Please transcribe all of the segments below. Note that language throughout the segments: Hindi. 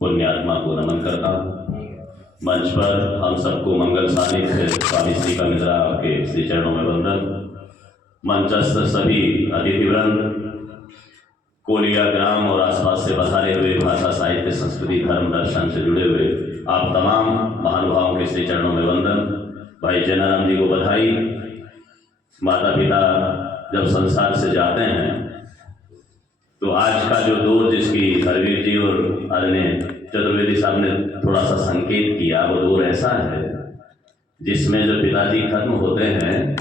पुण्यात्मा को नमन करता हूँ। मंच पर हम सबको मंगल सानिध्य स्वामी श्री का मिश्रा के श्री चरणों में वंदन। मंचस्थ सभी अतिथिवृंद, कोलिया ग्राम और आसपास से पधारे हुए भाषा साहित्य संस्कृति धर्म दर्शन से जुड़े हुए आप तमाम महानुभावों के श्री चरणों में वंदन। भाई जनाराम जी को बधाई। माता पिता जब संसार से जाते हैं तो आज का जो दौर जिसकी हरवीर जी और आदरणीय चतुर्वेदी साहब ने थोड़ा सा संकेत किया, वो दौर ऐसा है जिसमें जब पिताजी खत्म होते हैं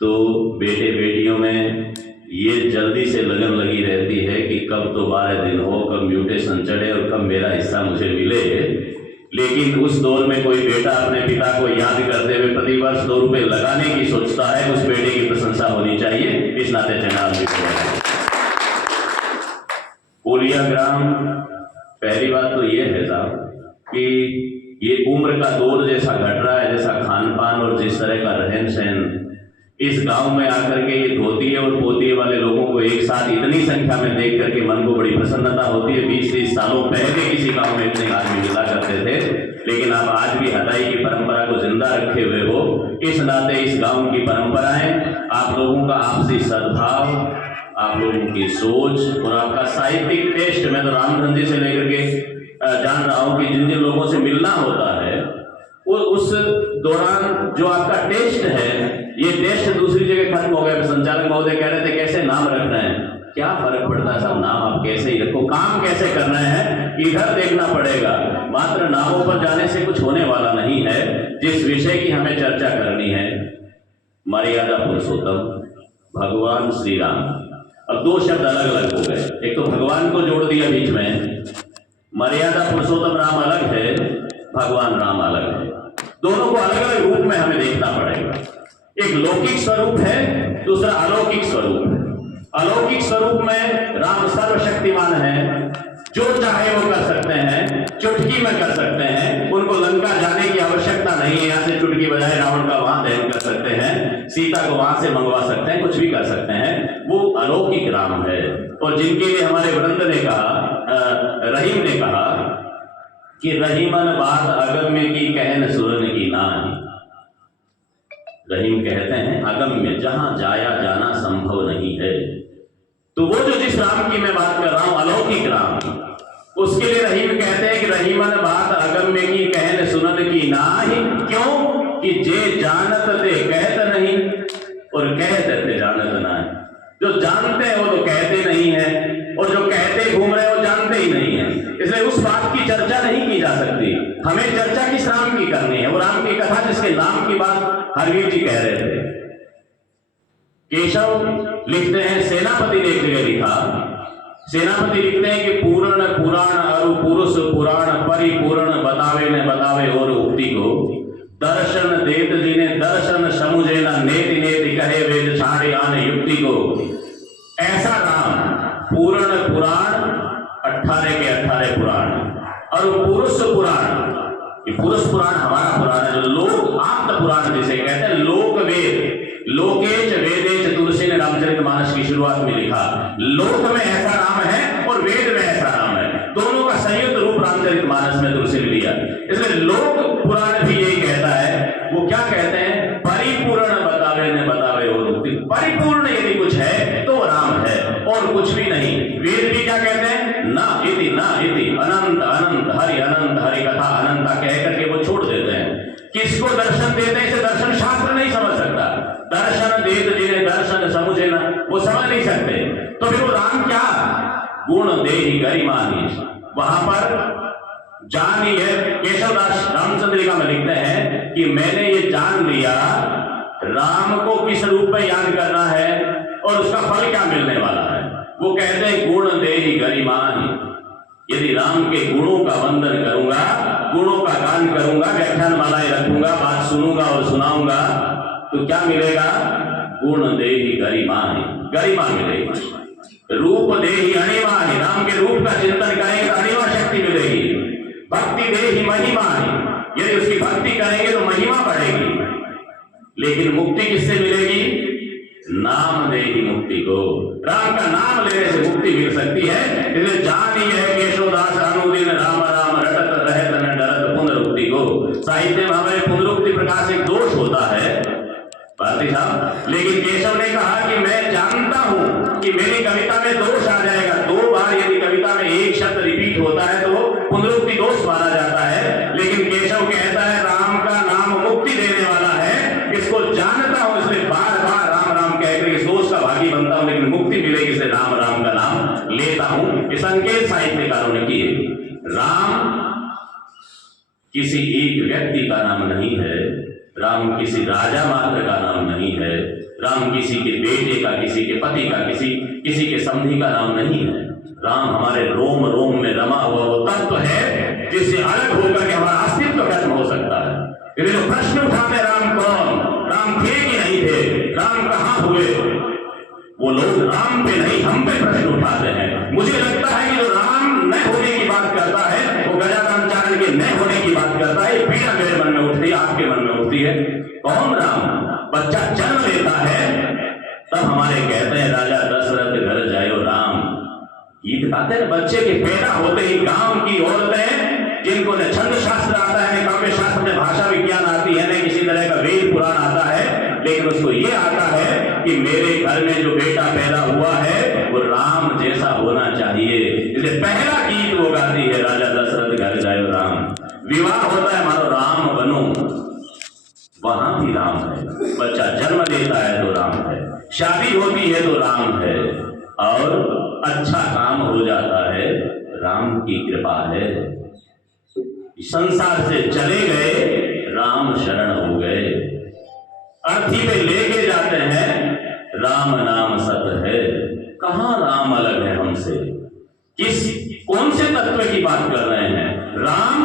तो बेटे बेटियों में ये जल्दी से लगन लगी रहती है कि कब तो 12 दिन हो, कब म्यूटेशन चढ़े और कब मेरा हिस्सा मुझे मिले। लेकिन उस दौर में कोई बेटा अपने पिता को याद करते हुए प्रतिवर्ष 2 रुपए लगाने की सोचता है, उस बेटे की प्रशंसा होनी चाहिए। इस नाते जनाब जी को कोलिया ग्राम, पहली बात तो ये है साहब कि ये उम्र का दौर जैसा घट रहा है, जैसा खान पान और जिस तरह का रहन सहन इस गांव में आकर के ये धोतिये और पोतिये वाले लोगों को एक साथ इतनी संख्या में देख करके मन को बड़ी प्रसन्नता होती है। 20-30 सालों पहले किसी गांव में इतने आदमी मिला करते थे, लेकिन आप आज भी हदाई की परंपरा को जिंदा रखे हुए हो। इस नाते इस गांव की परंपराएं, आप लोगों का आपसी सद्भाव, आप लोगों की सोच और आपका साहित्यिक टेस्ट, मैं तो रामचंद्र जी से लेकर के जान रहा हूँ कि जिन जिन लोगों से मिलना होता है वो उस दौरान जो आपका टेस्ट है, ये टेस्ट दूसरी जगह खत्म हो गया। संचालक महोदय कह रहे थे कैसे नाम रख रहे हैं, क्या फर्क पड़ता है सब, नाम आप कैसे ही रखो, काम कैसे कर रहे हैं इधर देखना पड़ेगा। मात्र नामों पर जाने से कुछ होने वाला नहीं है। जिस विषय की हमें चर्चा करनी है, मर्यादा पुरुषोत्तम भगवान श्री राम। अब 2 शब्द अलग अलग हो गए, एक तो भगवान को जोड़ दिया बीच में, मर्यादा पुरुषोत्तम राम अलग है, भगवान राम अलग है। दोनों को अलग अलग रूप में हमें देखना पड़ेगा। एक लौकिक स्वरूप है, दूसरा अलौकिक स्वरूप है। अलौकिक स्वरूप में राम सर्वशक्तिमान है, जो चाहे वो कर सकते हैं, चुटकी में कर सकते हैं। उनको लंका जाने की आवश्यकता नहीं है, यहाँ से चुटकी बजाए रावण का वहां दहन कर सकते हैं, सीता को वहां से मंगवा सकते हैं, कुछ भी कर सकते हैं। वो अलौकिक राम है। और जिनके लिए हमारे वृंद ने कहा, रहीम ने कहा कि रहीमन बात अगम्य की कहन सुरन की नाहि। रहीम कहते हैं अगम्य, जहां जाया जाना संभव नहीं है। तो वो जो जिस राम की मैं बात कर रहा हूं, अलौकिक राम, उसके लिए रहीम कहते हैं कि रहीमन बात अगम्य की कहन सुनन की नाहि। क्यों कि जे जानत ते कहत नहीं और कहत ते जानत नहीं। जो जानते हैं वो तो कहते नहीं है, और जो कहते घूम रहे हैं वो जानते ही नहीं है। इसलिए उस बात की चर्चा नहीं की जा सकती। हमें चर्चा किस राम की करनी है? वो राम की कथा जिसके नाम की बात हरवीर जी कह रहे थे। केशव लिखते हैं, सेनापति ने एक जगह लिखा, सेनापति लिखते हैं कि पूर्ण पुराण अरु पुरुष पुराण परिपूर्ण बतावे ने बतावे और उक्ति को दर्शन देत जिने दर्शन समुझे न नेति नेति कहे वेद छाड़े आने युक्ति को। ऐसा राम पूर्ण पुराण 18 के 18 पुराण और पुरुष पुराण, ये पुरुष पुराण हमारा पुराण है, जो लोक आप्त पुराण जिसे कहते हैं, लोक वेद, लोकेच वेदेच तुलसी ने रामचरितमानस की शुरुआत में लिखा। लोक में ऐसा राम है और वेद में ऐसा राम है, दोनों का संयुक्त रूप रामचरितमानस में तुलसी ने लिया। इसलिए लोक पुराण भी यही कहता है। वो क्या कहते हैं? परिपूर्ण बतावे ने बतावे और मुक्ति। परिपूर्ण यदि कुछ है तो राम है और कुछ भी नहीं। वेद भी क्या कहते हैं? ना इति अनंत अनंत हरि अनंत हरि कथा अनंता कह करके वो छोड़ देते हैं। किसको दर्शन देते हैं? इसे दर्शन शास्त्र नहीं समझ सकता। दर्शन देत जिन्हें दर्शन समझे ना, वो समझ नहीं सकते। तो फिर वो राम क्या? गुण देहि गरिमानी, वहां पर जानी है। केशवदास रामचंद्रिका में लिखते हैं कि मैंने ये जान लिया राम को किस रूप में याद करना है और उसका फल क्या मिलने वाला है। वो कहते हैं गुण देहि गरिमानी। यदि राम के गुणों का वंदन करूंगा, गुणों का गान करूंगा, व्याख्यान मालाएं रखूंगा, बात सुनूंगा और सुनाऊंगा, तो क्या मिलेगा? गुण देहि गरिमानी, गरिमा मिलेगी। रूप देहि अणिमानी, राम के रूप का चिंतन करेंगे तो अणिमा शक्ति मिलेगी। भक्ति देहि महिमानी, यदि उसकी भक्ति करेंगे तो महिमा बढ़ेगी। लेकिन मुक्ति किससे मिलेगी? नाम देहि मुक्ति को। राम का नाम लेने से मुक्ति मिल सकती है। इसलिए जान ही है केशवदास अनुदिन राम गीत होता है तो पुनरुक्ति दोष माना जाता है, लेकिन केशव कहता है राम का नाम मुक्ति देने वाला है, इसको जानता हूं इसलिए बार बार राम राम कहकर इस दोष का भागी बनता हूं, लेकिन मुक्ति मिलेगी इसलिए राम राम का नाम लेता हूं। ये संकेत साहित्यकारों ने किए। राम किसी एक व्यक्ति का नाम नहीं है, राम किसी राजा मात्र का नाम नहीं है, राम किसी के बेटे का, किसी के पति का, किसी के समधी का नाम नहीं है। राम हमारे रोम रोम में रमा हुआ वो तत्व है जिससे अलग होकर के हमारा अस्तित्व खत्म हो सकता है। यदि लोग प्रश्न उठाते राम कौन, राम थे कि नहीं थे, राम कहां हुए, वो लोग राम पे नहीं हम पे प्रश्न उठाते हैं। मुझे लगता है कि जो राम न होने की बात करता है वो गजानन के न होने की बात करता है। ये पीड़ा मेरे मन में उठती है, आपके मन में उठती है। कौन राम? बच्चा जन्म लेता है तब हमारे कहते हैं राजा दशरथ घर जायो राम, गीत गाते हैं। बच्चे के पैदा होते ही गांव की औरतें जिनको न छंद शास्त्र आता है, न काव्य शास्त्र में भाषा विज्ञान आती है, न किसी तरह का वेद पुराण आता है, लेकिन उसको ये आता है कि मेरे घर में जो बेटा पैदा हुआ है वो राम जैसा होना चाहिए। इसलिए पहला गीत वो गाती है राजा दशरथ घर जायो राम। विवाह होता है मानो राम बनो, वहां भी राम है। बच्चा जन्म लेता है तो राम है, शादी होती है तो राम है, और अच्छा काम हो जाता है राम की कृपा है। संसार से चले गए राम शरण हो गए, अर्थी पे लेके जाते हैं राम नाम सत है। कहां राम अलग है हमसे, कौन से तत्व की बात कर रहे हैं? राम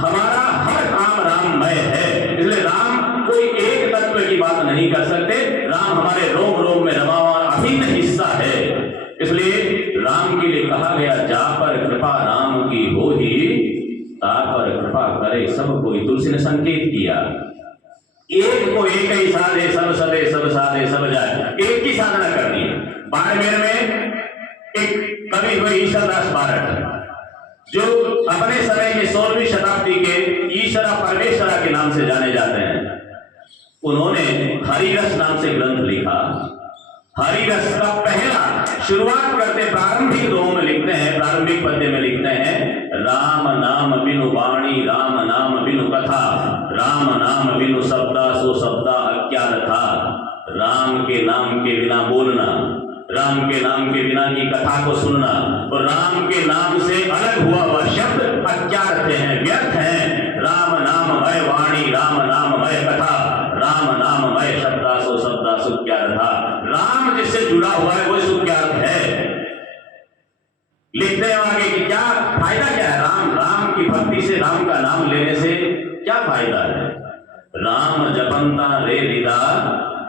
हमारा हर काम राममय है, इसलिए राम कोई एक तत्व की बात नहीं कर सकते। राम हमारे रोम रोम में रमा हुआ अभिन्न हिस्सा है। इसलिए राम के लिए कहा गया जा पर कृपा राम की हो ही, ता पर कृपा करे सब कोई। तुलसी ने संकेत किया एक को एक ही साधे सब सदे, सब साधे सब जाए, एक की साधना करनी है। बाड़मेर में एक कवि हुए ईश्वरदास बारट, जो अपने समय के 16वीं शताब्दी के ईश्वरा परमेश्वरा के नाम से जाने जाते हैं। उन्होंने हरिरस नाम से ग्रंथ लिखा। हरिरस का पहला शुरुआत करते प्रारंभिक दोहों में लिखते हैं, प्रारंभिक पद्य में लिखते हैं राम नाम बिनु वाणी, राम नाम बिनु कथा, राम नाम बिनु शब्दा, सो शब्दा अज्ञान था। राम के नाम के बिना बोलना, राम के नाम के बिना की कथा को सुनना, और राम के नाम से अलग हुआ वह शब्द अज्ञात हैं, व्यर्थ हैं। राम नाममय वाणी, राम नाममय कथा, राम नाममय शब्दा, सो शब्दा सुज्ञात था। राम जिससे जुड़ा हुआ है वो सुज्ञात है। लिखते हैं आगे कि क्या फायदा क्या है राम की भक्ति से, राम का नाम लेने से क्या फायदा है? राम जपंता रे हृदा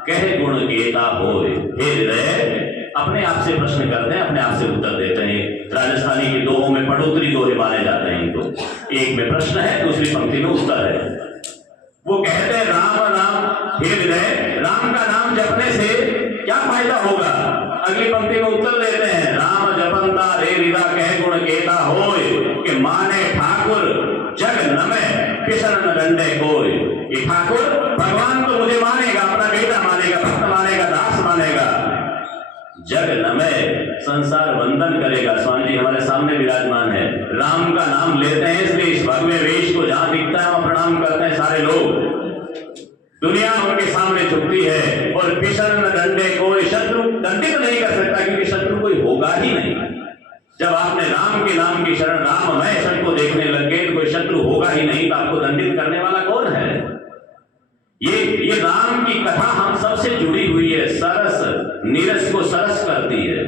कह गुण केता होए। हे हृदय, अपने आप से प्रश्न करते हैं, अपने आप से उत्तर देते हैं। राजस्थानी के दोहों में पढ़ोतरी दोहे माने जाते हैं इनको। एक में प्रश्न है, दूसरी पंक्ति में उत्तर है। वो कहते हैं राम नाम, हे हृदय, राम का नाम जपने से क्या फायदा होगा? अगली पंक्ति में उत्तर देते हैं राम जपंता रे हृदा कह गुण केता होए, कि माने ठाकुर जग नमे किशन दंडे कोय। ये ठाकुर भगवान तो मुझे मानेगा, अपना बेटा मानेगा, भक्त मानेगा, दास मानेगा, जग नमय संसार वंदन करेगा। स्वामी जी हमारे सामने विराजमान है। राम का नाम लेते हैं इसलिए इस भगवे वेश को जहां दिखता है वहां प्रणाम करते हैं सारे लोग। दुनिया उनके सामने झुकती है, और पिशन दंडे कोई शत्रु दंडित नहीं कर सकता, क्योंकि शत्रु कोई होगा ही नहीं। जब आपने राम के नाम की शरण राममय शरण को देखने लग गए तो कोई शत्रु होगा ही नहीं, तो आपको दंडित करने वाला कौन है? ये राम की कथा हम सबसे जुड़ी हुई है। सरस नीरस को सरस करती है,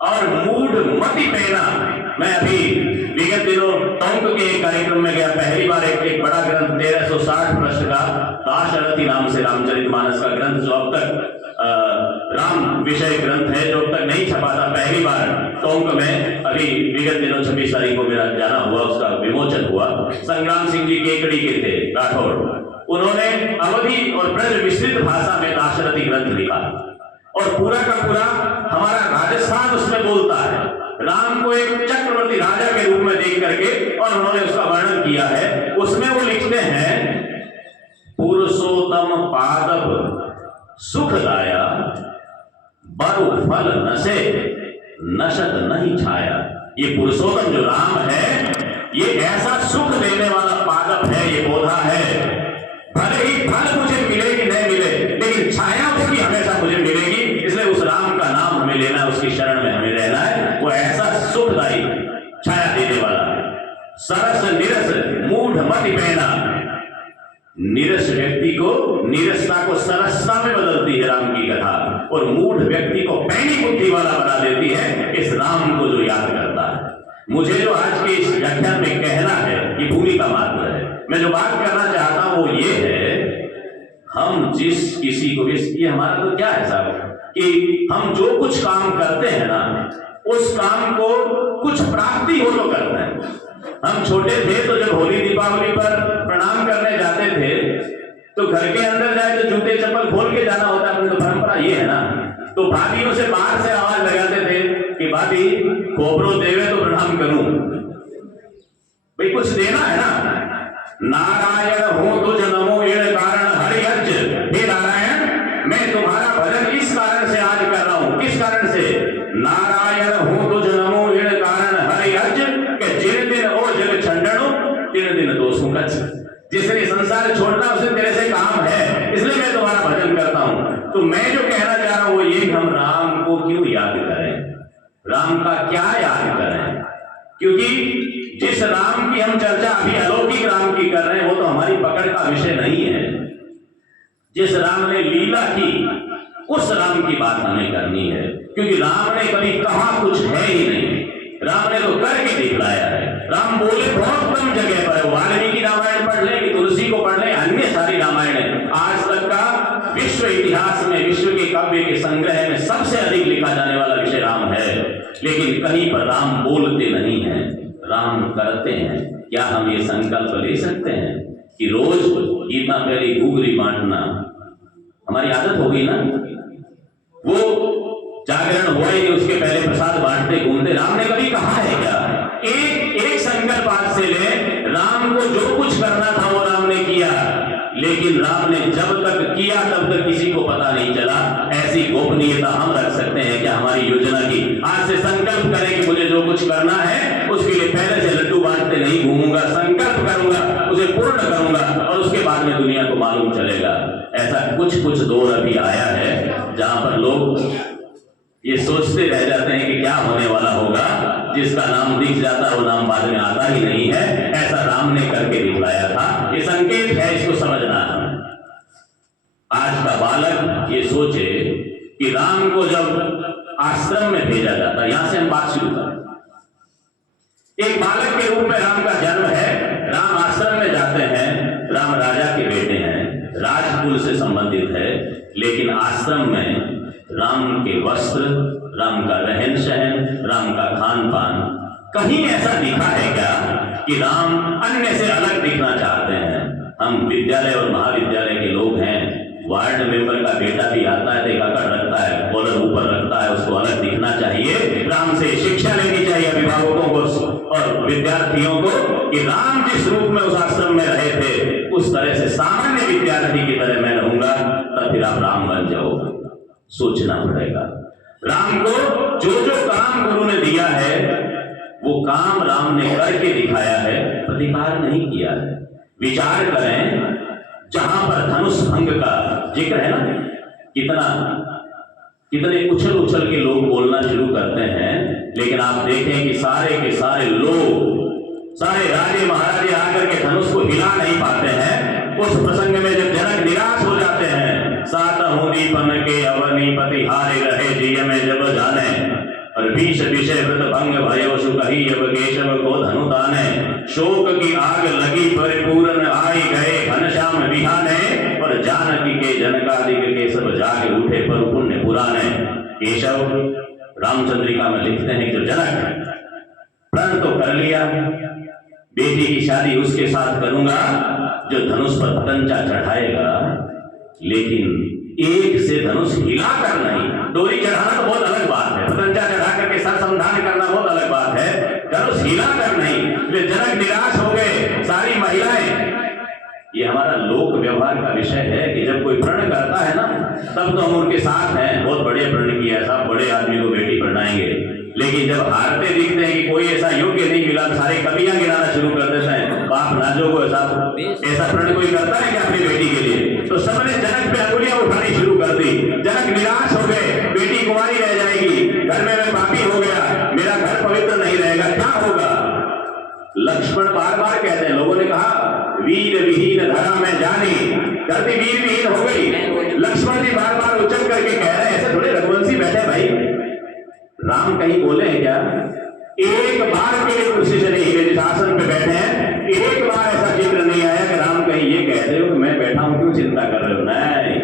और मूढ़ मति पैना। मैं अभी विगत दिनों टोंक के एक कार्यक्रम में गया, पहली बार एक बड़ा ग्रंथ 1360 पृष्ठ का दाशरथी नाम से रामचरितमानस का ग्रंथ, जो अब तक राम विषय ग्रंथ है, जो अब तक नहीं छपा था, पहली बार टोंक में अभी विगत दिनों 26 तारीख को मेरा जाना हुआ, उसका विमोचन हुआ। संग्राम सिंह जी केकड़ी के थे राठौड़, उन्होंने अवधि और ब्रज मिश्रित भाषा में दाशरथी ग्रंथ लिखा, और पूरा का पूरा हमारा राजस्थान उसमें बोलता है। राम को एक चक्रवर्ती राजा के रूप में देख करके, और उन्होंने उसका वर्णन किया है। उसमें वो लिखते हैं पुरुषोत्तम पादप सुखदाया, बरु फल नसे नशत नहीं छाया। ये पुरुषोत्तम जो राम है सरस निरस मूढ़ मति पैना। निरस व्यक्ति को, निरसता को सरसता में बदलती है राम की कथा, और मूढ़ व्यक्ति को पैनी बुद्धि वाला बना देती है इस राम को जो याद करता है। मुझे जो आज के इस व्याख्यान में कहना है, ये भूमिका मात्र है। मैं जो बात करना चाहता हूं वो ये है, हम जिस किसी को, ये हमारा तो क्या है साहब, कि हम जो कुछ काम करते हैं ना, उस काम को कुछ प्राप्ति हो तो करते हैं। हम छोटे थे तो जब होली दीपावली पर प्रणाम करने जाते थे तो घर के अंदर जाए तो जूते चप्पल खोल के जाना होता, अपनी तो परंपरा ये है ना। तो भाभीयों से बाहर से आवाज लगाते थे कि भाभी खोपरो देवे तो प्रणाम करूं, भाई कुछ देना है ना। नारायण हो तुझ नमो एण कारण हरि अर्च। हे नारायण, मैं तुम्हारा भजन इस कारण से आज कर रहा हूं। किस कारण से? नारायण हो तुझ नमो एण कारण हरि अर्च के जिन दिन ओ जग छंडणो तीन दिन दोषों का। जिसने संसार छोड़ना उसे तेरे से काम है, इसलिए मैं तुम्हारा भजन करता हूं। तो मैं जो कहना चाह रहा हूं वो ये, हम राम को क्यों याद करें, राम का क्या याद करें? क्योंकि जिस राम की हम चर्चा अभी अलौकिक राम की कर रहे हैं वो तो हमारी पकड़ का विषय नहीं है। जिस राम ने लीला की उस राम की बात हमें करनी है, क्योंकि राम ने कभी कहा कुछ है ही नहीं, राम ने तो करके दिखलाया है। राम बोले बहुत कम जगह पर, वाल्मीकि रामायण पढ़ ले कि तुलसी को पढ़ ले, अन्य सारी रामायण है। आज तक का विश्व इतिहास में, विश्व के काव्य के संग्रह में सबसे अधिक लिखा जाने वाला विषय राम है, लेकिन कहीं पर राम बोलते नहीं है, राम करते हैं। क्या हम ये संकल्प ले सकते हैं कि रोज गीता पहले घूगरी बांटना हमारी आदत होगी ना? वो जागरण हुआ ही उसके पहले प्रसाद बांटते घूमते, राम ने कभी कहा है क्या? एक संकल्प आज से ले, राम को जो कुछ करना था वो राम ने किया, लेकिन राम ने जब तक किया तब तक किसी को पता नहीं चला। ऐसी गोपनीयता हम रख सकते हैं क्या हमारी योजना की? आज से संकल्प करें कि मुझे जो कुछ करना है उसके लिए पहले से लड्डू बांटते नहीं घूमूंगा, संकल्प करूंगा, उसे पूर्ण करूंगा और उसके बाद में दुनिया को मालूम चलेगा। ऐसा कुछ दौर अभी आया है जहां पर लोग ये सोचते रह जाते हैं कि क्या होने वाला होगा, जिसका नाम दिख जाता है वो नाम बाद में आता ही नहीं है। ऐसा राम ने करके दिखलाया था। ये संकेत है, इसको समझना है। आज का बालक ये सोचे कि राम को जब आश्रम में भेजा जाता, यहां से हम बात शुरू करें। एक बालक के रूप में राम का जन्म है, राम आश्रम में जाते हैं, राम राजा के बेटे हैं, राजकुल से संबंधित है, लेकिन आश्रम में राम के वस्त्र, राम का रहन सहन, राम का खान पान, कहीं ऐसा दिखा है क्या कि राम अन्य से अलग दिखना चाहते हैं? हम विद्यालय और महाविद्यालय के लोग हैं, वार्ड मेंबर का बेटा भी आता है, टेकाकर रखता है, कॉलर ऊपर रखता है, उसको अलग दिखना चाहिए। राम से शिक्षा लेनी चाहिए अभिभावकों को और विद्यार्थियों को कि राम जिस रूप में उस आश्रम में रहे थे उस तरह से सामान्य विद्यार्थी की तरह मैं रहूंगा, तब फिर आप राम बन जाओगे। सोचना पड़ेगा। राम को जो जो काम गुरु ने दिया है वो काम राम ने करके दिखाया है, प्रतिकार नहीं किया है। विचार करें, जहां पर धनुष भंग का जिक्र है ना, कितने उछल उछल के लोग बोलना शुरू करते हैं, लेकिन आप देखें कि सारे के सारे लोग, सारे राजे महाराजे आकर के धनुष को हिला नहीं पाते हैं। उस प्रसंग में जब जनक निराश हो जाते हैं, सात दीपन के अवनीपति हारे रहे जिय में जब जाने, और भीष विषय व्रत भंग भयो सुकही अब केशव को धनु ताने, शोक की आग लगी परिपूर्ण आई गए घनश्याम बिहाने, और जानकी के जनकादिक के सब जागे उठे पर पुण्य पुराने। केशव रामचंद्रिका में लिखते हैं कि जनक प्रण तो कर लिया, बेटी की शादी उसके साथ करूंगा जो धनुष पर पतंजा चढ़ाएगा, लेकिन एक से धनुष हिलाकर नहीं। डोरी चढ़ाना तो बहुत अलग बात है, पतंजा चढ़ा करके सर संधान करना बहुत अलग बात है, धनुष हिलाकर नहीं। वे जनक निराश हो गए, सारी महिलाएं। ये हमारा लोक व्यवहार का विषय है कि जब कोई प्रण करता है ना, तब तो हम उनके साथ हैं, बहुत बढ़िया प्रण किया, सब बड़े आदमी को बेटी पढ़ाएंगे। लेकिन जब हारते दिखते हैं कि कोई ऐसा योग्य नहीं मिला, सारे कमियां गिनाना शुरू कर देते हैं, बाप नाजो को ऐसा प्रण कोई करता है क्या अपनी बेटी के लिए? तो सबने जनक पे अंगुलियां उठानी शुरू कर दी। जनक निराश हो गए, बेटी कुंवारी रह जाएगी, घर में मैं पापी हो गया, मेरा घर पवित्र नहीं रहेगा, क्या होगा? लक्ष्मण बार बार कहते हैं, लोगों ने कहा वीर विहीन धरा में जानी, धरती वीर विहीन हो गई। लक्ष्मण जी बार बार उचक करके कह रहे हैं, ऐसे थोड़े रघुवंशी बैठे भाई, राम कहीं बोले हैं क्या? एक बार के लिए कोशिश नहीं है, जिस आसन पे बैठे हैं एक बार ऐसा जिक्र नहीं आया कि राम कहीं ये कहते हो कि मैं बैठा हूं क्यों चिंता कर रहे हो। नहीं,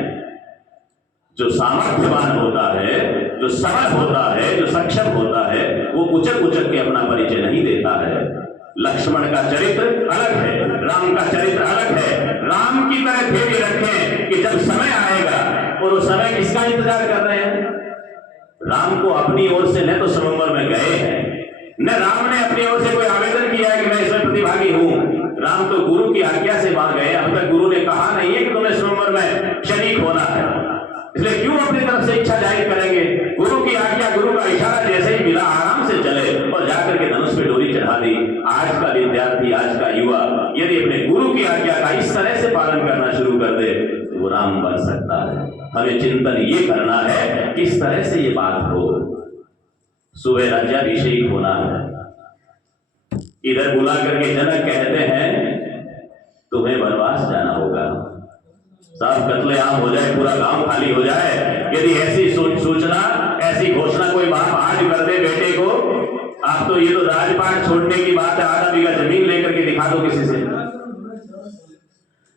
जो सामर्थ्यवान होता है, जो सबल होता है, जो सक्षम होता है, वो उचक उचक के अपना परिचय नहीं देता है। लक्ष्मण का चरित्र अलग है, राम का चरित्र अलग है। राम की तरह धैर्य रखें कि जब समय आएगा, और वो समय किसका इंतजार कर रहे हैं? राम को अपनी ओर से न तो स्वयंवर में गए हैं, न राम ने अपनी ओर से कोई आवेदन किया है कि मैं इसमें प्रतिभागी हूं। राम तो गुरु की आज्ञा से वहां गए। अब तक गुरु ने कहा नहीं है कि तुम्हें स्वयंवर में शरीक होना है, इसलिए क्यों अपनी तरफ से इच्छा जाहिर करेंगे? गुरु की आज्ञा, गुरु का इशारा जैसे ही मिला, आराम से चले और जाकर के धनुष पे डोरी चढ़ा दी। आज का विद्यार्थी, आज का युवा यदि अपने गुरु की आज्ञा का इस तरह से पालन करना शुरू कर दे तो वो राम बन सकता है। हमें चिंतन ये करना है किस तरह से ये बात हो। सुबह राज्याभिषेक होना है, इधर बुला करके जनक कहते हैं तुम्हें वनवास जाना होगा। सब कत्लेआम हो जाए, पूरा गांव खाली हो जाए, यदि ऐसी सूचना, ऐसी घोषणा कोई बाप आज कर दे बेटे को, आप तो ये तो राजपाट छोड़ने की बात है, आधा बीघा जमीन लेकर के दिखा दो किसी से।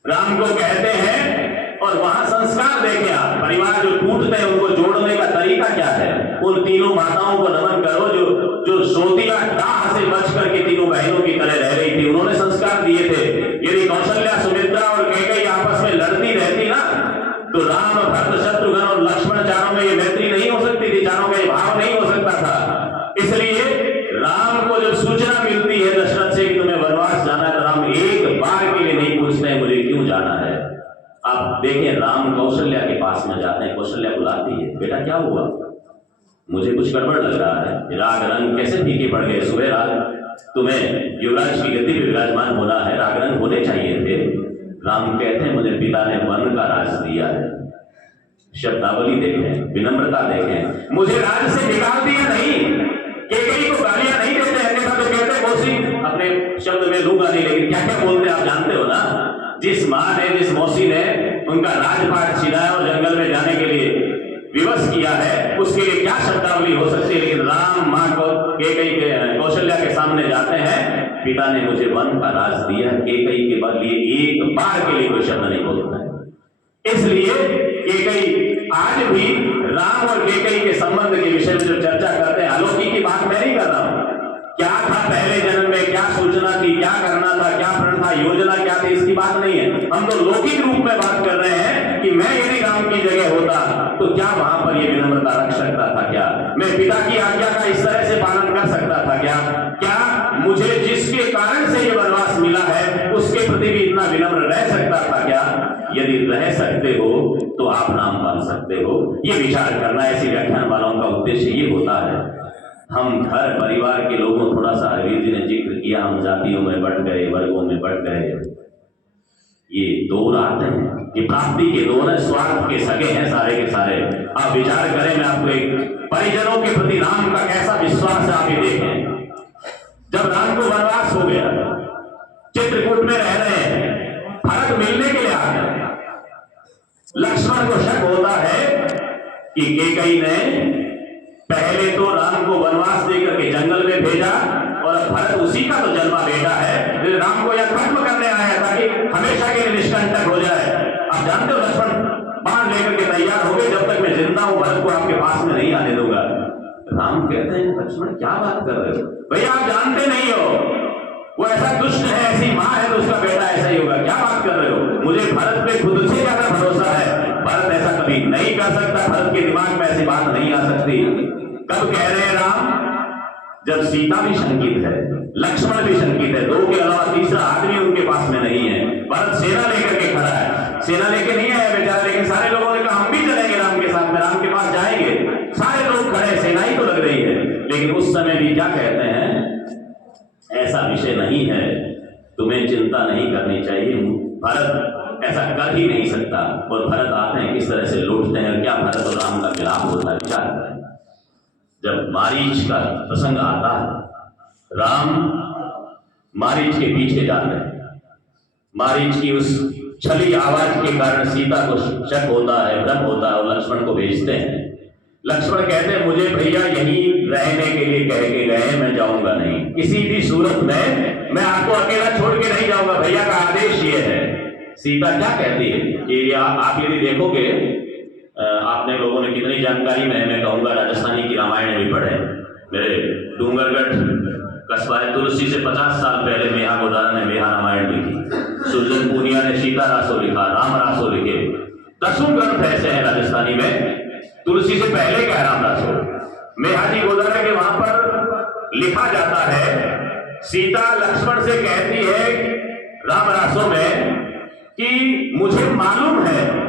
राम को कहते हैं, और वहां संस्कार देखें आप, परिवार जो टूटते हैं उनको जोड़ने का तरीका क्या है। उन तीनों माताओं को नमन करो जो सोतिया डाह से बच करके तीनों बहनों की तरह रह रही थी, उन्होंने संस्कार दिए थे। यदि कौशल्या, सुमित्रा और कैकेयी आपस में लड़ती रहती ना, तो राम, भरत, शत्रुघ्न और लक्ष्मण चारों में ये मैत्री नहीं हो सकती थी, चारों का ये भाव नहीं हो सकता था। इसलिए राम को जब सूचना मिलती है दशरथ से कि तुम्हें वनवास जाना है, तो राम एक बार के लिए नहीं पूछते मुझे क्यों जाना है। आप देखें, राम कौशल्या के पास में जाते हैं, कौशल्या बुलाती है, बेटा क्या हुआ, मुझे कुछ गड़बड़ लग रहा है, राग रंग कैसे फीके पड़ गए। सुबह रात तुम्हें युवराज की गद्दी पे विराजमान होना है, राग रंग होने चाहिए थे। राम कहते हैं मुझे पिता ने वन का राज दिया है। शब्दावली देखें, विनम्रता देखें, मुझे राज से निकाल दिया नहीं। कैकेयी को गालियां नहीं देते हैं, तो कहते मौसी, अपने शब्द में लूंगा नहीं, लेकिन क्या क्या बोलते आप जानते हो ना। जिस माँ ने, जिस मौसी ने उनका राजपाट छिनाया और जंगल में जाने के लिए विवश किया है, उसके लिए क्या शब्दावली हो सकती है। लेकिन राम माँ को कैकेयी के, कौशल्या के सामने जाते हैं, पिता ने मुझे वन का राज दिया। कैकेयी के बदले एक बार के लिए कोई शब्द नहीं बोलता है। इसलिए कैकेयी आज भी राम और कैकेयी के संबंध के विषय में जो चर्चा करते हैं, अलौकिक की बात मैं नहीं कर रहा हूं। क्या था पहले जन्म में, क्या सूचना थी, क्या करना था, क्या प्रण था, योजना क्या थी, इसकी बात नहीं है। हम तो लौकिक रूप में बात कर रहे हैं कि मैं यदि राम की जगह होता तो क्या वहां पर ये विनम्रता रख सकता था, क्या मैं पिता की आज्ञा का इस तरह से पालन कर सकता था, क्या मुझे जिसके कारण से ये वनवास मिला है उसके प्रति भी इतना विनम्र रह सकता था क्या। यदि रह सकते हो तो आप राम बन सकते हो। ये विचार करना, ऐसी व्याख्यान वालों का उद्देश्य ये होता है। हम घर परिवार के लोगों, थोड़ा सा हरवीर जी ने जिक्र किया, हम जातियों में बढ़ गए, वर्गों में बढ़ गए। ये दो रात हैं कि प्राप्ति के दोनों स्वार्थ के सगे हैं सारे के सारे। आप विचार करें, मैं आपको एक परिजनों के प्रति राम का कैसा विश्वास है आप ये देखें। जब राम को वनवास हो गया, चित्रकूट में रह रहे हैं, भरत मिलने के लिए आ गए। लक्ष्मण को शक होता है कि कैकेयी ने पहले तो राम को वनवास देकर के जंगल में भेजा, और भरत उसी का तो जन्मा बेटा है, राम को यह खत्म करने आया ताकि हमेशा के लिए निष्कंटक हो जाए। आप जानते हो लक्ष्मण बाण लेकर के तैयार हो गए, जब तक मैं जिंदा हूं भरत को आपके पास में नहीं आने दूंगा। राम कहते हैं लक्ष्मण क्या बात कर रहे हो भैया, आप जानते नहीं हो, वो ऐसा दुष्ट है, ऐसी माँ है तो उसका बेटा ऐसा ही होगा, क्या बात कर रहे हो। मुझे भरत पे खुद से ज्यादा भरोसा है, भरत ऐसा कभी नहीं कर सकता, भरत के दिमाग में ऐसी बात नहीं आ सकती। कब कह रहे हैं राम, जब सीता भी शंकित है, लक्ष्मण भी शंकित है, दो के अलावा तीसरा आदमी उनके पास में नहीं है। भरत सेना लेकर के खड़ा है, सेना लेके नहीं आया बेचारा, लेकिन सारे लोगों ने कहा हम भी चलेंगे राम के साथ में, राम के पास जाएंगे। सारे लोग खड़े, सेना ही तो लग रही है। लेकिन उस समय भी क्या कहते हैं, ऐसा विषय नहीं है, तुम्हें चिंता नहीं करनी चाहिए, भरत ऐसा कर ही नहीं सकता। और भरत आते हैं, किस तरह से लौटते हैं, क्या भरत और राम का मिलाप होता है। विचार करें, जब मारीच का प्रसंग आता है, राम मारीच के पीछे जाते हैं। मारीच की उस छली आवाज के कारण सीता को शक होता है, भ्रम होता है और लक्ष्मण को भेजते हैं। लक्ष्मण कहते हैं मुझे भैया यहीं रहने के लिए कह के गए, मैं जाऊंगा नहीं, किसी भी सूरत में मैं आपको अकेला छोड़ के नहीं जाऊंगा, भैया का आदेश ये है। सीता क्या कहती है कि आप यदि देखोगे, आपने लोगों ने कितनी जानकारी में मैं कहूंगा राजस्थानी की रामायण भी पढ़े। मेरे डूंगरगढ़ कस्बा है, तुलसी से 50 साल पहले मेहा गोदारा ने मेहा रामायण लिखी, सुरजन पूनिया ने सीता रासो लिखा, राम रासो लिखे। 10 ग्रंथ ऐसे हैं राजस्थानी में, तुलसी से पहले क्या राम रासो। मेहा जी गोदारा के वहां पर लिखा जाता है, सीता लक्ष्मण से कहती है राम रासो में कि मुझे मालूम है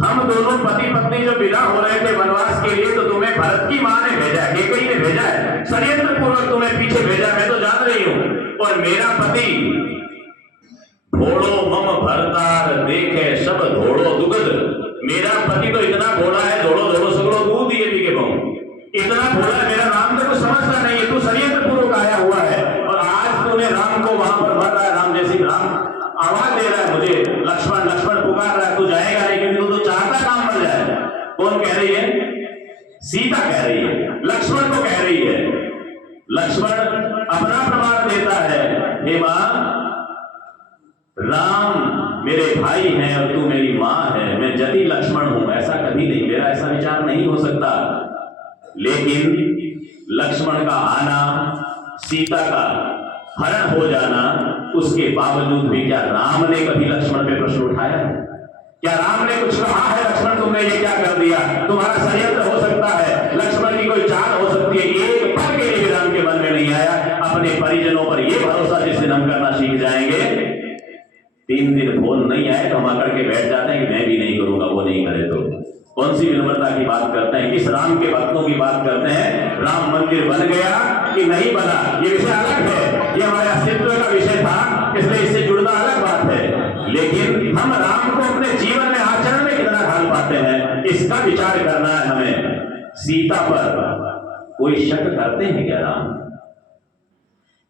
हम दोनों पति पत्नी जो विदा हो रहे थे वनवास के लिए, तो तुम्हें भरत की मां ने भेजा है, केकई ने भेजा है, षड्यंत्र पूर्वक तुम्हें पीछे भेजा, मैं तो जान रही हूं। और मेरा पति घोड़ो मम भरतार देखे सब घोड़ो दुगध, मेरा पति तो इतना घोड़ा है, घोड़ो घोड़ो सगड़ो दूध दिए भी के बहु, इतना घोड़ा है मेरा राम तो कुछ समझता नहीं है, तू षड्यंत्र पूर्वक आया हुआ है और आज तूने राम को वहां पर भर रहा है। राम जैसी राम आवाज दे रहा है मुझे, लक्ष्मण लक्ष्मण पुकार रहा है, तू जाएगा नहीं क्योंकि तू तो चाहता काम मर जाए। कौन कह रही है? सीता कह रही है, लक्ष्मण को कह रही है। लक्ष्मण अपना प्रमाण देता है, हे मां राम मेरे भाई हैं और तू मेरी मां है, मैं जति लक्ष्मण हूं, ऐसा कभी नहीं, मेरा ऐसा विचार नहीं हो सकता। लेकिन लक्ष्मण का आना, सीता का हरण हो जाना, उसके बावजूद भी क्या राम ने कभी लक्ष्मण पे प्रश्न उठाया है? क्या राम ने कुछ कहा है लक्ष्मण तुमने ये क्या कर दिया, तुम्हारा षड्यंत्र हो सकता है, लक्ष्मण की कोई चाल हो सकती है, एक पल के लिए भी राम के मन में नहीं आया। अपने परिजनों पर यह भरोसा जिस दिन हम करना सीख जाएंगे, 3 दिन फोन नहीं आए तो हम आकर के बैठ जाते हैं कि मैं भी नहीं करूंगा, वो नहीं करे तो। कौन सी विनम्रता की बात करते हैं, किस राम के भक्तों की बात करते हैं। राम मंदिर बन गया कि नहीं बना ये विषय अलग है, ये हमारे अस्तित्व का विषय था, इसलिए इससे जुड़ना अलग बात है। लेकिन हम राम को अपने जीवन में आचरण में कितना ढाल पाते हैं, इसका विचार करना है हमें। सीता पर कोई शक करते हैं क्या? राम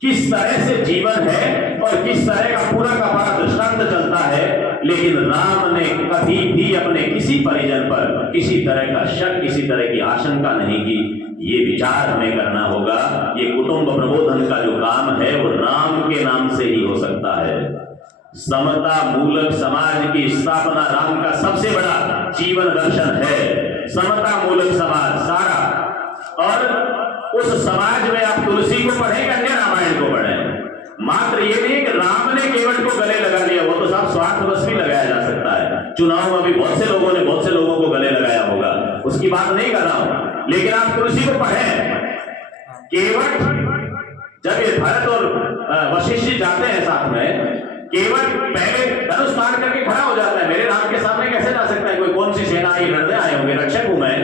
किस तरह से जीवन है और किस तरह का पूरा का पूरा दृष्टांत चलता है, लेकिन राम ने कभी भी अपने किसी परिजन पर किसी तरह का शक, किसी तरह की आशंका नहीं की। ये विचार हमें करना होगा। ये कुटुंब प्रबोधन का जो काम है वो राम के नाम से ही हो सकता है। समता मूलक समाज की स्थापना राम का सबसे बड़ा जीवन दर्शन है। समता मूलक समाज सारा, और उस समाज में आप तुलसी को पढ़ें, अन्य रामायण को पढ़ें। मात्र ये नहीं कि राम ने केवट को गले लगा लिया, वो तो साफ स्वार्थवश भी लगाया जा सकता है। चुनाव में भी बहुत से लोगों ने बहुत से लोगों को गले लगाया होगा, उसकी बात नहीं कर रहा हूं। लेकिन आप तुलसी को पढ़ें। केवट जब ये भरत और वशिष्ठ जाते हैं साथ में, केवट पहले धनुष मार करके खड़ा हो जाता है, मेरे राम के सामने कैसे जा सकता है कोई, कौन सी सेना आई लड़ने आए होंगे, रक्षक हूं मैं।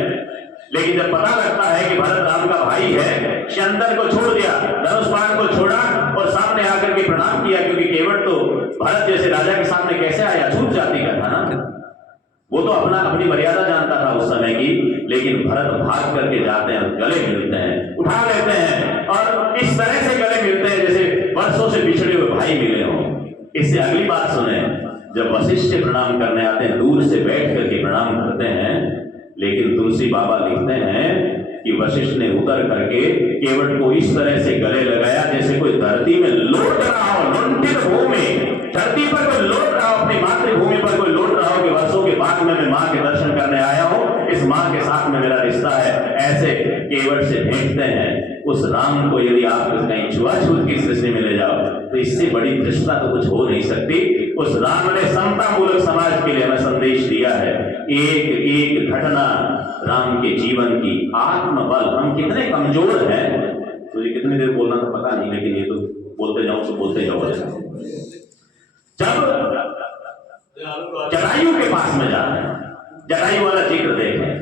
लेकिन जब पता लगता है कि भरत राम का भाई है, शंतन को छोड़ दिया, धनुष बाण को छोड़ा और सामने आकर के प्रणाम किया, क्योंकि केवट तो भरत जैसे राजा के सामने कैसे आया, छूट जाति का था ना, वो तो अपनी मर्यादा जानता था उस समय की। लेकिन भरत भाग करके जाते हैं, गले मिलते हैं, उठा लेते हैं और इस तरह से गले मिलते हैं जैसे वर्षों से बिछड़े हुए भाई मिले हों। इससे अगली बात सुने, जब वशिष्ठ प्रणाम करने आते हैं, दूर से बैठ करके प्रणाम करते हैं, लेकिन तुलसी बाबा लिखते हैं कि वशिष्ठ ने उतर करके केवट को इस तरह से गले लगाया जैसे कोई धरती में लौट रहा हो, लुंठित भूमि, धरती पर कोई लौट रहा हो, अपनी मातृभूमि पर कोई लौट रहा हो कि वर्षों के बाद में मैं मां के दर्शन करने आया हूं, इस मां के साथ में मेरा रिश्ता है, ऐसे केवट से भेंटते हैं। उस राम को यदि आप कहीं छुआछूत की सृष्टि में ले जाओ तो इससे बड़ी दृष्टता तो कुछ हो नहीं सकती। उस राम ने समता मूलक समाज के लिए हमें संदेश दिया है। एक एक घटना राम के जीवन की आत्मबल, हम कितने कमजोर हैं, मुझे कितनी देर बोलना तो पता नहीं, लेकिन ये तो बोलते जाओ तो बोलते जाओ। जब जटायु के पास में जाते हैं, जटायु वाला जिक्र देखें,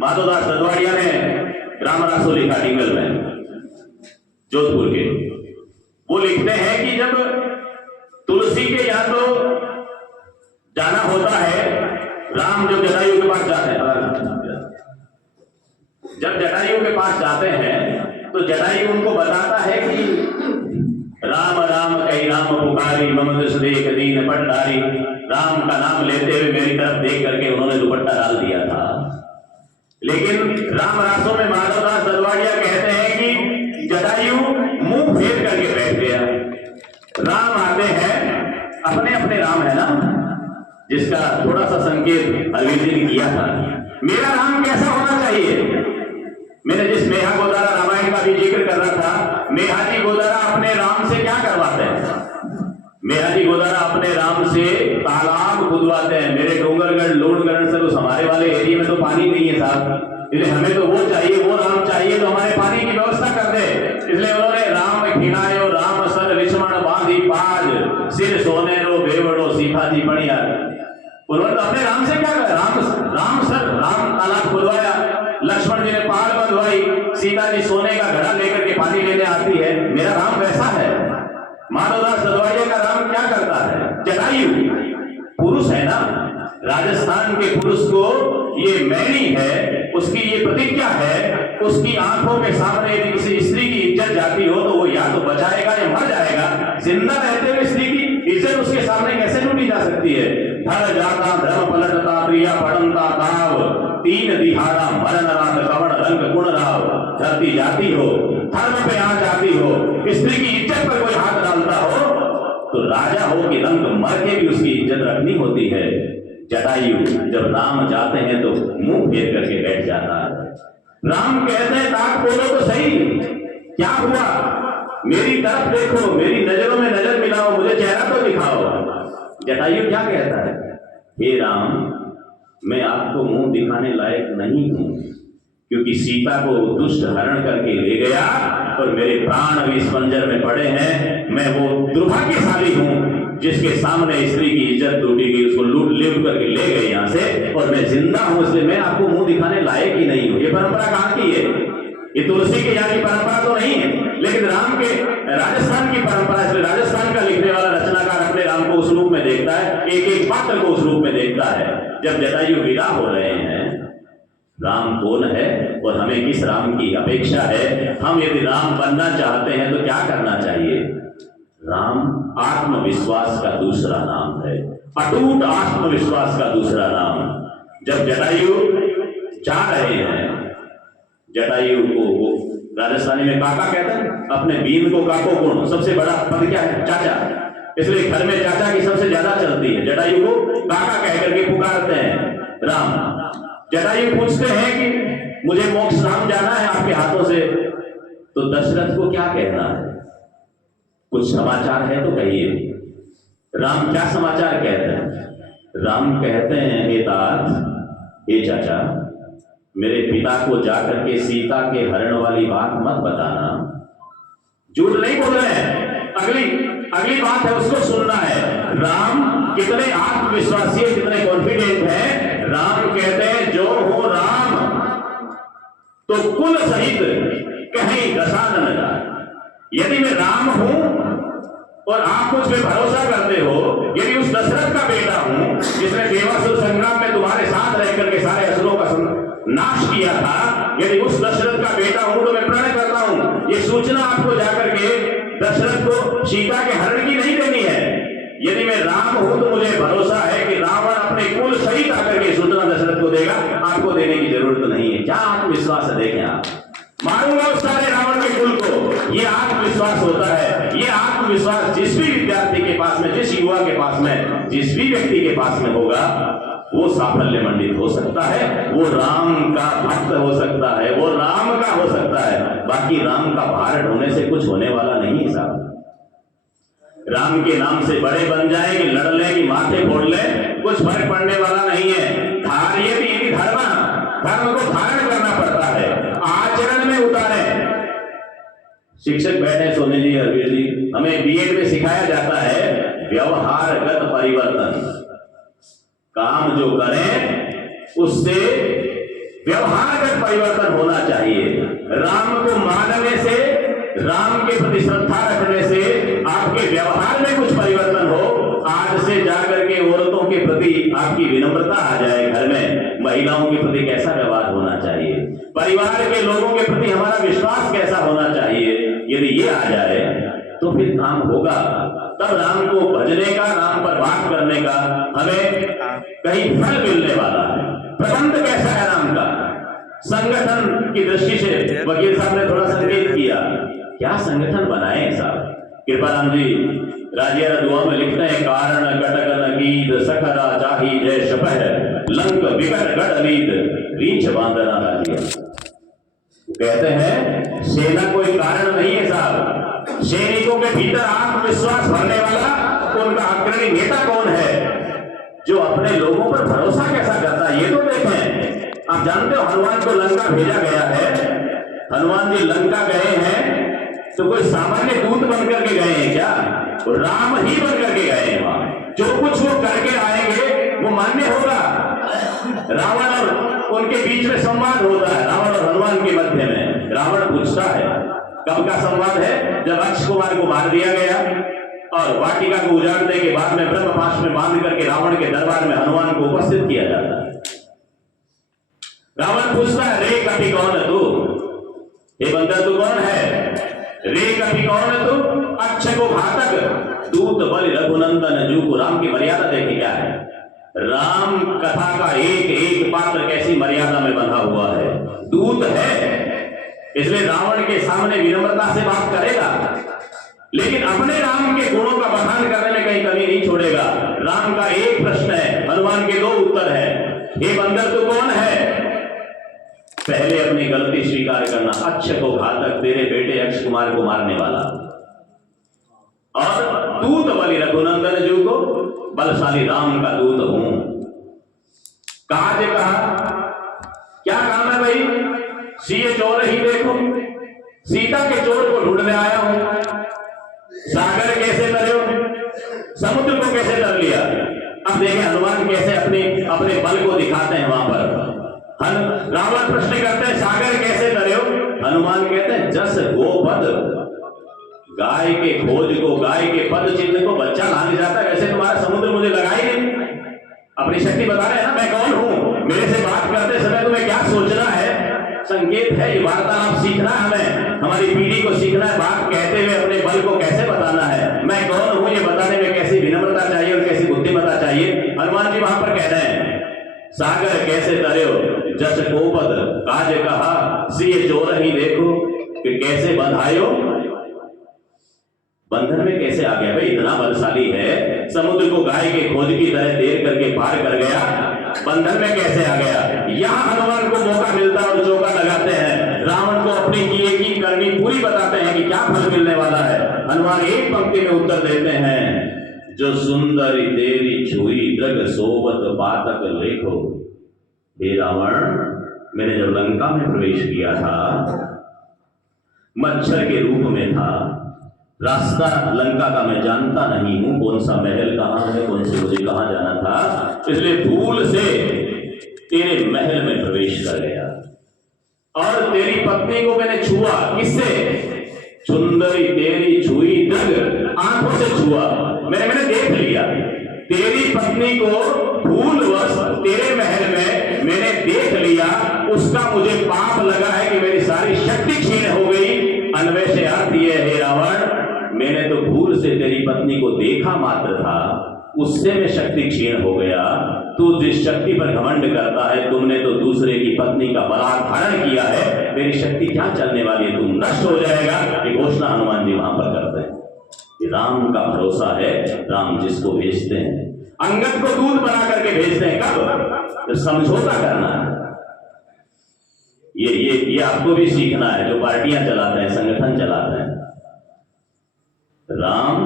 माधोदास ददवाड़िया ने रामरासो लिखा डिंगल में, जोधपुर के। वो लिखते हैं कि जब तुलसी के यहाँ तो जाना होता है, राम जब जटायु के पास जाते हैं, जब जटायु के पास जाते हैं तो जटायु उनको बताता है कि दुबारी मम दुस देख दीन पटदारी। राम का नाम लेते हुए मेरी तरफ देख करके उन्होंने दुपट्टा डाल दिया था। लेकिन राम रासों में माधवदास दलवाड़िया कहते हैं कि जटायु मुंह फेर करके बैठ गया। राम आते हैं, अपने अपने राम है ना, जिसका थोड़ा सा संकेत अरविंद जी ने किया था। मेरा राम कैसा होना चाहिए? मैंने जिस मेहा गोदारा रामायण का भी जिक्र कर रहा था, मेहा जी गोदारा अपने राम से क्या करवाते हैं? मेहा जी गोदारा अपने राम से तालाब खुदवाते हैं। मेरे डोंगरगढ़ लोणगढ़ से तो हमारे वाले एरिया में तो पानी नहीं है साहब, इसलिए हमें तो वो चाहिए, वो राम चाहिए तो हमारे पानी की व्यवस्था कर दे। इसलिए उन्होंने राम खिलायो राम सर लक्ष्मण बांधी पाज, सिर सोनेरो बेवड़ो सीता जी बढ़िया। उन्होंने तो अपने राम से क्या कहा? राम तालाब खुदवाया, लक्ष्मण जी ने पहाड़ बंधवाई, सीता जी सोने का घड़ा लेकर के पानी लेने आती है। मेरा राम वैसा है। माधवदास दलवाड़िया का राम क्या करता है? जटायु पुरुष है ना, राजस्थान के पुरुष को ये मैनी है, उसकी ये प्रतिज्ञा है, उसकी आंखों के सामने यदि किसी स्त्री की इज्जत जाती हो तो वो या तो बचाएगा या मर जाएगा। जिंदा रहते हुए स्त्री की इज्जत उसके सामने कैसे लूटी जा सकती है? धर जाता धर्म पलटता प्रिया पड़नता ताव, तीन दिहाड़ा मरण रात कवण रंग गुण राव। धरती जाती हो, धर्म पे आ जाती हो, स्त्री की इज्जत पर कोई हाथ डालता हो तो राजा हो कि रंग मर के भी उसकी इज्जत रखनी होती है। जटायु जब राम जाते हैं तो मुंह फेर करके बैठ जाता है। राम कहते हैं ताक बोलो तो सही, क्या हुआ? मेरी तरफ देखो, मेरी नजरों में नजर मिलाओ, मुझे चेहरा तो दिखाओ। जटायु क्या कहता है? हे राम, मैं आपको मुंह दिखाने लायक नहीं हूं, क्योंकि सीता को दुष्ट हरण करके ले गया और मेरे प्राण भी इस पंजर में पड़े हैं। मैं वो दुर्भाग्यशाली हूं जिसके सामने स्त्री की इज्जत टूटी गई, उसको लूट लिप करके ले गए यहां से, और मैं जिंदा हूं, इसलिए मैं आपको मुंह दिखाने लायक ही नहीं हूं। ये परंपरा कहां की है? ये तुलसी के यहाँ की परंपरा तो नहीं है, लेकिन राम के राजस्थान की परंपरा। इसलिए राजस्थान का लिखने वाला रचनाकार अपने राम को उस रूप में देखता है, एक एक पात्र को उस रूप में देखता है। जब जटायु विदा हो रहे हैं, राम कौन है और हमें किस राम की अपेक्षा है? हम यदि राम बनना चाहते हैं तो क्या करना चाहिए? राम आत्मविश्वास का दूसरा नाम है, अटूट आत्मविश्वास का दूसरा नाम। जब जटायु जा रहे हैं, जटायु को वो राजस्थानी में काका कहते हैं, अपने बीन को काको गुण, सबसे बड़ा पद क्या है? चाचा। इसलिए घर में चाचा की सबसे ज्यादा चलती है। जटायु को काका कह करके पुकारते हैं राम। जटायु पूछते हैं कि मुझे मोक्ष धाम जाना है आपके हाथों से, तो दशरथ को क्या कहना है? कुछ समाचार है तो कहिए। राम क्या समाचार कहते हैं? राम कहते हैं, हे तात, हे चाचा, मेरे पिता को जाकर के सीता के हरण वाली बात मत बताना। झूठ नहीं बोल रहे हैं, अगली बात है उसको सुनना है। राम कितने आत्मविश्वासी, कितने कॉन्फिडेंट हैं। राम कहते हैं, जो हो राम तो कुल सहित कहीं दशा न जाए। यदि मैं राम हूं और आप मुझ पे भरोसा करते हो, यदि उस दशरथ का बेटा हूं जिसने देवासुर संग्राम में तुम्हारे साथ रह करके सारे असुरों का नाश किया था, यदि उस दशरथ का बेटा हूं तो मैं प्रण करता हूं ये सूचना आपको जाकर के दशरथ को सीता के हरण की नहीं देनी है। यदि मैं राम हूं तो मुझे भरोसा है कि रावण अपने कुल सहित आकर के सूचना दशरथ को देगा, आपको देने की जरूरत नहीं है। क्या आत्मविश्वास है, देखें आप। मारूंगा उस सारे रावण के कुल को, ये आत्मविश्वास होता है। ये आत्मविश्वास जिस भी विद्यार्थी के पास में, जिस युवा के पास में, जिस भी व्यक्ति के पास में होगा, वो साफल्य मंडित हो सकता है, वो राम का भक्त हो सकता है, वो राम का हो सकता है। बाकी राम का भारत होने से कुछ होने वाला नहीं है साहब। राम के नाम से बड़े बन जाएंगे, लड़ लें कि माथे फोड़ लें, कुछ फर्क पड़ने वाला नहीं है। धार्य भी धर्म को धारण करना पड़ता है, आचरण में उतारे। शिक्षक बैठे सोने जी, अरविंद जी, हमें बीएड में सिखाया जाता है व्यवहारगत परिवर्तन। काम जो करें उससे व्यवहारगत परिवर्तन होना चाहिए। राम को मानने से, राम के प्रति श्रद्धा रखने से आपके व्यवहार में कुछ परिवर्तन हो। आज से जाकर के औरतों के प्रति आपकी विनम्रता आ जाए, घर में महिलाओं के प्रति कैसा व्यवहार होना चाहिए, परिवार के लोगों के प्रति हमारा विश्वास कैसा होना चाहिए, यदि ये आ जाए तो फिर धाम होगा, तब राम को भजने का, राम पर बात करने का हमें कहीं फल मिलने वाला है। प्रबंध कैसा है राम का? संगठन की दृष्टि से वकील साहब ने थोड़ा संकेत किया, क्या संगठन बनाए साहब? कृपाराम जी राजिया दुआ में लिखते हैं, कारण कटक नगीद सखरा चाही जय शपह लंक विकर गढ़ अलीद रीछ बांधना राजिया। कहते हैं सेना कोई कारण नहीं है साहब, सैनिकों के भीतर आत्मविश्वास भरने वाला उनका अग्रणी नेता कौन है, जो अपने लोगों पर भरोसा कैसा करता है, ये तो देखें। आप जानते हो हनुमान को लंका भेजा गया है, हनुमान जी लंका गए हैं तो कोई सामान्य दूत बनकर के गए हैं क्या? राम ही बनकर के गए हैं वहां। जो कुछ वो करके आएंगे वो मान्य होगा। रावण और उनके बीच में संवाद होता है, रावण और हनुमान के मध्य में। रावण पूछता है, कब का संवाद है? जब अक्ष कुमार को मार दिया गया और वाटिका को उजाड़ने के बाद में ब्रह्मपाश में बांध करके रावण के दरबार में हनुमान को उपस्थित किया जाता है। रावण पूछता है, रे कपि कौन है तू? हे बंदर तू कौन है? रे कपि कौन है तू? अक्ष को घातक दूत बलि रघुनंदन जू को। राम की मर्यादा देखे क्या है? राम कथा का एक एक पात्र कैसी मर्यादा में बंधा हुआ है। दूत है इसलिए रावण के सामने विनम्रता से बात करेगा, लेकिन अपने राम के गुणों का बखान करने में कहीं कमी नहीं छोड़ेगा। राम का एक प्रश्न है, हनुमान के दो उत्तर है। हे बंदर तू कौन है? पहले अपनी गलती स्वीकार करना, अक्ष को घातक तेरे बेटे अक्ष कुमार को मारने वाला, और दूत बलि रघुनंदन जू को बलशाली राम का दूत हूं। कहा जे कहा, क्या काम है भाई? सीए चोर ही देखो, सीता के चोर को ढूंढने आया हूं। सागर कैसे तरे, समुद्र को कैसे तर लिया। अब देखें हनुमान कैसे अपने बल को दिखाते हैं वहां पर। रावण प्रश्न करते हैं, सागर कैसे तरे हो? हनुमान कहते हैं, जस गोपद, गाय के खोज को, गाय के पद चिन्ह को बच्चा लाने जाता है, वैसे तुम्हारा समुद्र मुझे लगा ही नहीं। अपनी शक्ति बता रहे हैं ना, मैं कौन हूं, मेरे से बात करते समय तुम्हें क्या सोचना है। संकेत है, ये वार्तालाप सीखना है हमें, हमारी पीढ़ी को सीखना है। बात कहते हुए अपने बल को कैसे बताना है, मैं कौन हूं, ये बताने में कैसी विनम्रता चाहिए और कैसी बुद्धिमत्ता चाहिए। हनुमान जी वहां पर कह रहे हैं, सागर कैसे तरे हो, जस गोपद काज कहा, सिए चोर ही देखो, कि कैसे बंधायो, बंधन में कैसे आ गया भाई। इतना बलशाली है, समुद्र को गाय के खोज की तरह तैर करके पार कर गया, बंधन में कैसे आ गया। यहां हनुमान को मौका मिलता है और चौका लगाते हैं, रावण को अपनी किए की करनी पूरी बताते हैं कि क्या फल मिलने वाला है। हनुमान एक पंक्ति में उत्तर देते हैं, जो सुंदरी तेरी छुई दृग सोबत बातक लेखो। हे रावण, मैंने जब लंका में प्रवेश किया था, मच्छर के रूप में था, रास्ता लंका का मैं जानता नहीं हूं, कौन सा महल कहां है, कौन से मुझे कहां जाना था, इसलिए भूल से तेरे महल में प्रवेश कर गया और तेरी पत्नी को मैंने छुआ। किससे? सुंदरी तेरी छुई दृग, आंखों से छुआ, मैंने देख लिया। तेरी पत्नी को भूलवश तेरे महल में मैंने देख लिया, उसका मुझे पाप लगा है कि मेरी सारी शक्ति क्षीण हो गई। अन्वय से अर्थ यह है, रावण, मैंने तो भूल से तेरी पत्नी को देखा मात्र था, उससे मैं शक्ति क्षीण हो गया। तू जिस शक्ति पर घमंड करता है, तुमने तो दूसरे की पत्नी का बलात् धारण किया है, मेरी शक्ति क्या चलने वाली है, तुम नष्ट हो जाएगा। ये घोषणा हनुमान जी वहां पर करते हैं। ये राम का भरोसा है। राम जिसको भेजते हैं, अंगद को दूध बना करके भेजते हैं, कब? तो समझौता करना है। ये आपको भी सीखना है, जो पार्टियां चलाते हैं, संगठन चलाते हैं। राम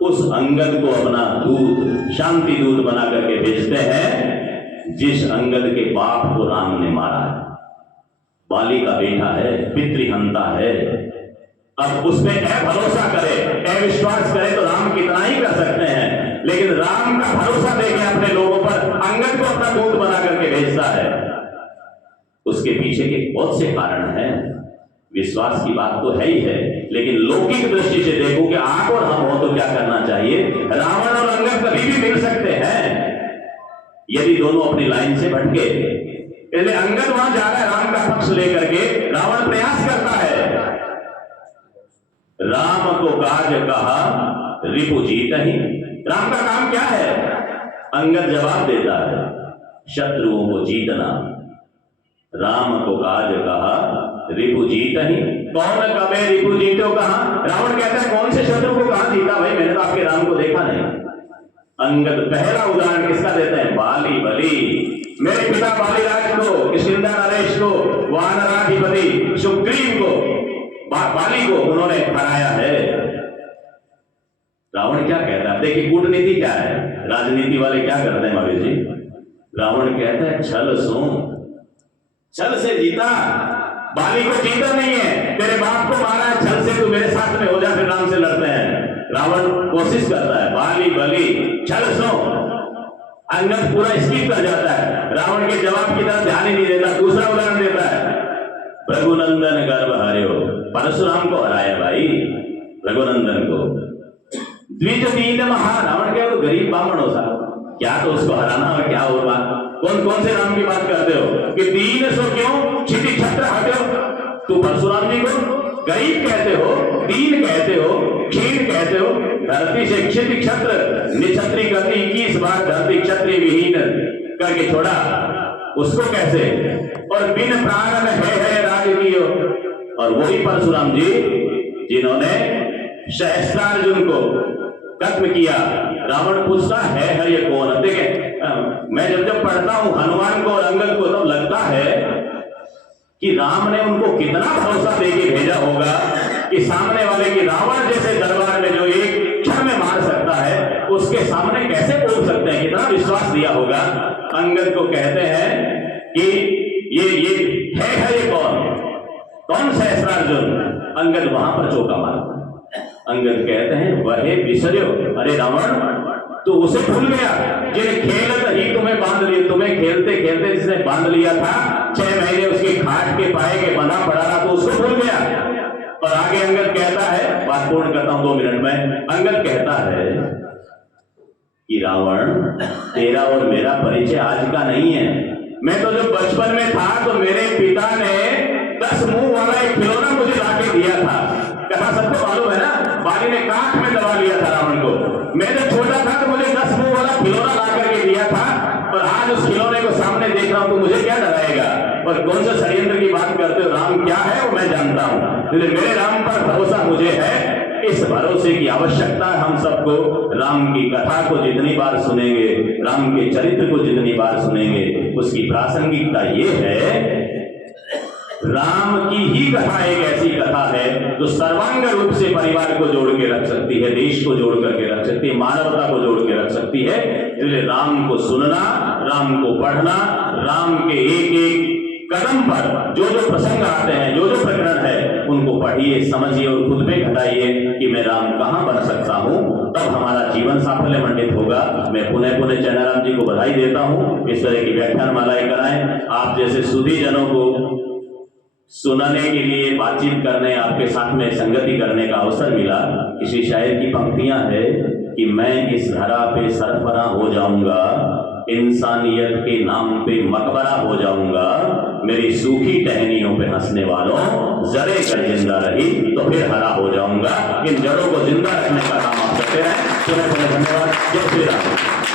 उस अंगद को अपना दूत, शांति दूत बना करके भेजते हैं जिस अंगद के बाप को राम ने मारा है। बाली का बेटा है, पितृहंता है। अब उसमें भरोसा करे, विश्वास करे तो राम कितना ही कर सकते हैं, लेकिन राम का भरोसा देके अपने लोगों पर अंगद को अपना दूत बना करके भेजता है। उसके पीछे के बहुत से कारण हैं। विश्वास की बात तो है ही है, लेकिन लौकिक दृष्टि से देखो कि आप और हम हो तो क्या करना चाहिए। रावण और अंगद कभी भी मिल सकते हैं यदि दोनों अपनी लाइन से भटके। इसलिए अंगद वहां जा रहा है राम का पक्ष लेकर के, रावण प्रयास करता है राम को काज कहा रिपु जीत ही। राम का काम क्या है? अंगद जवाब देता है, शत्रुओं को जीतना। राम को काज कहा रिपु जीत ही। कौन कबे रिपु जीतो कहा? रावण कहता है कौन से शत्रु को कहां जीता भाई, मैंने तो आपके राम को देखा नहीं। अंगद पहला उदाहरण किसका देते हैं? बाली बलि। मेरे पिता बालीराज को, किष्किंधा नरेश को, वानराधिपति सुग्रीव को, बाली को उन्होंने हराया है। रावण क्या कहता है? देखिए कूटनीति क्या है, राजनीति वाले क्या करते हैं महावीर जी। रावण कहता है छल सो, छल से जीता। बाली को जीता नहीं है, तेरे बाप को मारा है, छल से तू मेरे साथ में हो जा, फिर राम से लड़ते हैं। रावण कोशिश करता है, बाली बलि छल सो। अंगद पूरा स्किप कर जाता है, रावण के जवाब की तरफ ध्यान ही नहीं देता। दूसरा उदाहरण देता है, रघुनंदन गर्भ हर्यो। परशुराम को हराया भाई, रघुनंदन को। द्विज दीन महा। रावण क्या तो गरीब बामण हो साहब, क्या तो उसको हराना और क्या और बात। कौन कौन से राम की बात करते हो कि दीन सो क्यों क्षिति छत्र हट्यो। तू परशुराम जी को गरीब कहते हो, दीन कहते हो, क्षीण कहते हो। धरती से क्षिति छत्र निछत्री करनी 21 बार धरती क्षत्रिय विहीन करके छोड़ा, उसको कैसे? और बिन प्राण है राजकीय। और वही परशुराम जी जिन्होंने सहस्त्रार्जुन को खत्म किया। रावण पूछता है ये कौन? देखें मैं जब पढ़ता हूं हनुमान को और अंगद को, तब लगता है कि राम ने उनको कितना भरोसा देके भेजा होगा कि सामने वाले की रावण जैसे दरबार में जो एक क्षण में मार सकता है, उसके सामने कैसे बोल सकते हैं? कितना विश्वास दिया होगा। अंगद को कहते हैं कि ये है ये कौन सहस्त्रार्जुन? अंगद वहां पर चौका मारता है। अंगद कहते हैं वहे विसर्यो। अरे रावण तो उसे भूल गया जिन्हें खेलत ही तुम्हें बांध लिया। तुम्हें खेलते खेलते जिसने बांध लिया था, 6 महीने उसके खाट के पाए के बंधा पड़ा रहा, तो उसको भूल गया। और आगे अंगद कहता है, बात पूर्ण करता हूं 2 मिनट में। अंगद कहता है कि रावण तेरा और मेरा परिचय आज का नहीं है। मैं तो जब बचपन में था तो मेरे पिता ने 10 मुंह वाला एक खिलौना मुझे लाके दिया था। कथा सबको मालूम है ना, बाली ने कांख में दबा लिया था रावण को। मैं जब छोटा था तो मुझे 10 मुंह वाला खिलौना ला करके दिया था, और आज उस खिलौने को सामने देख रहा हूं तो मुझे क्या डराएगा? और कौन सा षड्यंत्र की बात करते हो? राम क्या है वो मैं जानता हूं, इसलिए मेरे राम पर भरोसा मुझे है। इस भरोसे की आवश्यकता है हम सबको। राम की कथा को जितनी बार सुनेंगे, राम के चरित्र को जितनी बार सुनेंगे, उसकी प्रासंगिकता ये है, राम की ही कथा एक ऐसी कथा है जो सर्वांग रूप से परिवार को जोड़ के रख सकती है, देश को जोड़ करके रख सकती है, मानवता को जोड़ के रख सकती है। इसलिए राम को सुनना, राम को पढ़ना, राम के एक एक कदम पर जो जो प्रसंग आते हैं, जो जो प्रकरण है, उनको पढ़िए, समझिए और खुद में घटाइए कि मैं राम कहां बन सकता हूं। तब हमारा जीवन साफल्य मंडित होगा। मैं पुनः पुनः चैनाराम जी को बधाई देता हूं। इस तरह की व्याख्यान मालाएं कराएं। आप जैसे सुधी जनों को सुनाने के लिए, बातचीत करने, आपके साथ में संगति करने का अवसर मिला। किसी शायर की पंक्तियां है कि मैं इस धरा पे सरफरा हो जाऊंगा, इंसानियत के नाम पे मकबरा हो जाऊंगा, मेरी सूखी टहनियों पे हंसने वालों जरे कर जिंदा रही तो फिर हरा हो जाऊंगा। इन जड़ों को जिंदा रखने का काम आप करते हैं। धन्यवाद। जय श्री राम।